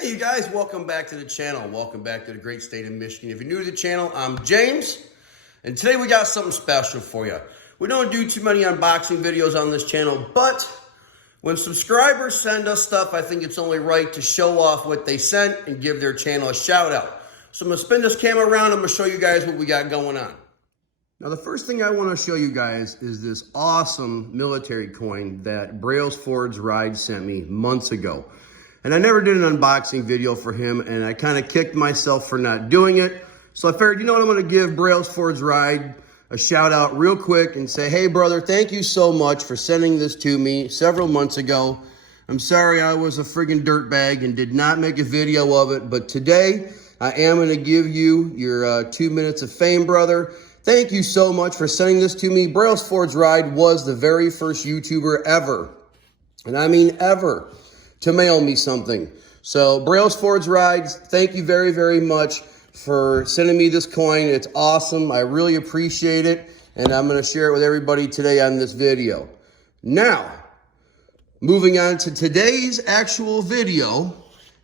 Hey you guys, welcome back to the channel. Welcome back to the great state of Michigan. If you're new to the channel, I'm James, and today we got something special for you. We don't do too many unboxing videos on this channel, but when subscribers send us stuff, I think it's only right to show off what they sent and give their channel a shout out. So I'm gonna spin this camera around, I'm gonna show you guys what we got going on. Now the first thing I wanna show you guys is this awesome military coin that Brailsford's Ride sent me months ago. And I never did an unboxing video for him, and I kind of kicked myself for not doing it. So I figured, you know what, I'm gonna give Brailsford's Ride a shout out real quick and say, hey brother, thank you so much for sending this to me several months ago. I'm sorry I was a friggin' dirtbag and did not make a video of it, but today I am gonna give you your 2 minutes of fame, brother. Thank you so much for sending this to me. Brailsford's Ride was the very first YouTuber ever, and I mean ever, to mail me something. So Brailsford's Ride, thank you very, very much for sending me this coin. It's awesome. I really appreciate it. And I'm going to share it with everybody today on this video. Now, moving on to today's actual video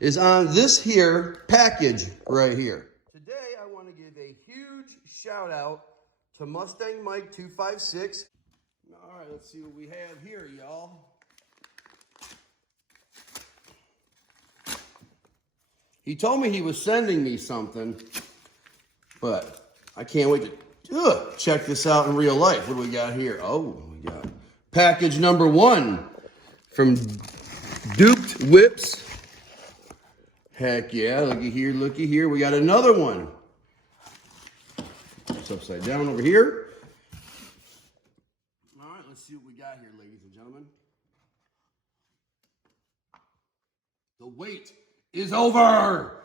is on this here package right here. Today, I want to give a huge shout out to Mustang Mike 256. All right, let's see what we have here, y'all. He told me he was sending me something, but I can't wait to check this out in real life. What do we got here? Oh, we got package number 1 from Duped Whipz. Heck yeah, looky here, looky here. We got another one. It's upside down over here. All right, let's see what we got here, ladies and gentlemen. The wait is over.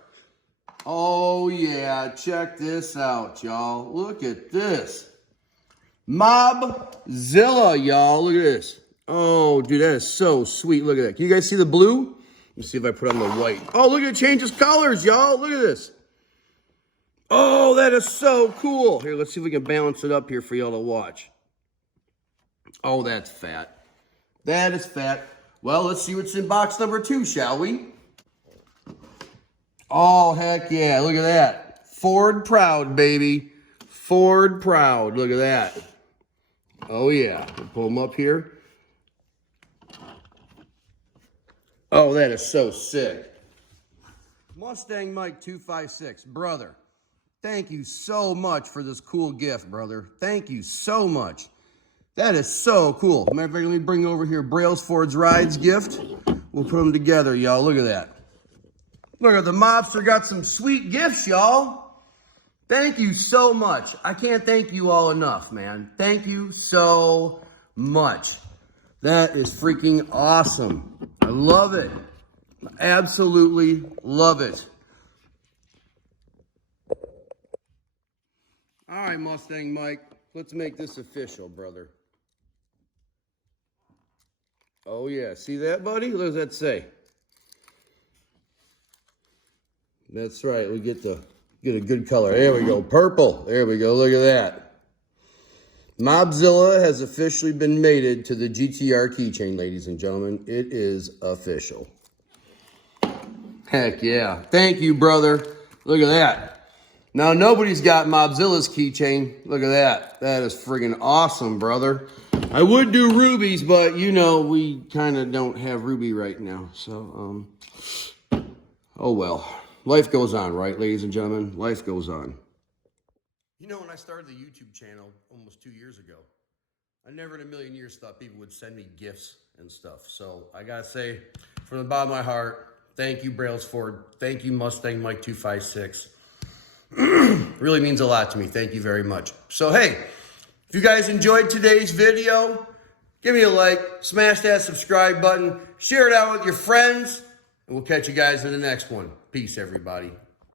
Oh yeah, check this out, y'all. Look at this. Mobzilla, y'all. Look at this. Oh, dude, that is so sweet. Look at that. Can you guys see the blue? Let me see if I put on the white. Oh, look at it changes colors, y'all. Look at this. Oh, that is so cool. Here, let's see if we can balance it up here for y'all to watch. Oh, that's fat. That is fat. Well, let's see what's in box number 2, shall we? Oh, heck yeah. Look at that. Ford proud, baby. Ford proud. Look at that. Oh, yeah. We'll pull them up here. Oh, that is so sick. Mustang Mike 256. Brother, thank you so much for this cool gift, brother. Thank you so much. That is so cool. Matter of fact, let me bring over here Brailsford's Ride's gift. We'll put them together, y'all. Look at that. Look at the mobster got some sweet gifts, y'all. Thank you so much. I can't thank you all enough, man. Thank you so much. That is freaking awesome. I love it. Absolutely love it. All right, Mustang Mike, let's make this official, brother. Oh, yeah. See that, buddy? What does that say? That's right. We get a good color. There we go. Purple. There we go. Look at that. Mobzilla has officially been mated to the GTR keychain, ladies and gentlemen. It is official. Heck yeah. Thank you, brother. Look at that. Now, nobody's got Mobzilla's keychain. Look at that. That is friggin' awesome, brother. I would do rubies, but, you know, we kind of don't have ruby right now. So, oh well. Life goes on, right, ladies and gentlemen? Life goes on. You know, when I started the YouTube channel almost 2 years ago, I never in a million years thought people would send me gifts and stuff. So I gotta say, from the bottom of my heart, thank you, Brailsford. Thank you, Mustang Mike 256. Really means a lot to me. Thank you very much. So, hey, if you guys enjoyed today's video, give me a like, smash that subscribe button, share it out with your friends, and we'll catch you guys in the next one. Peace, everybody.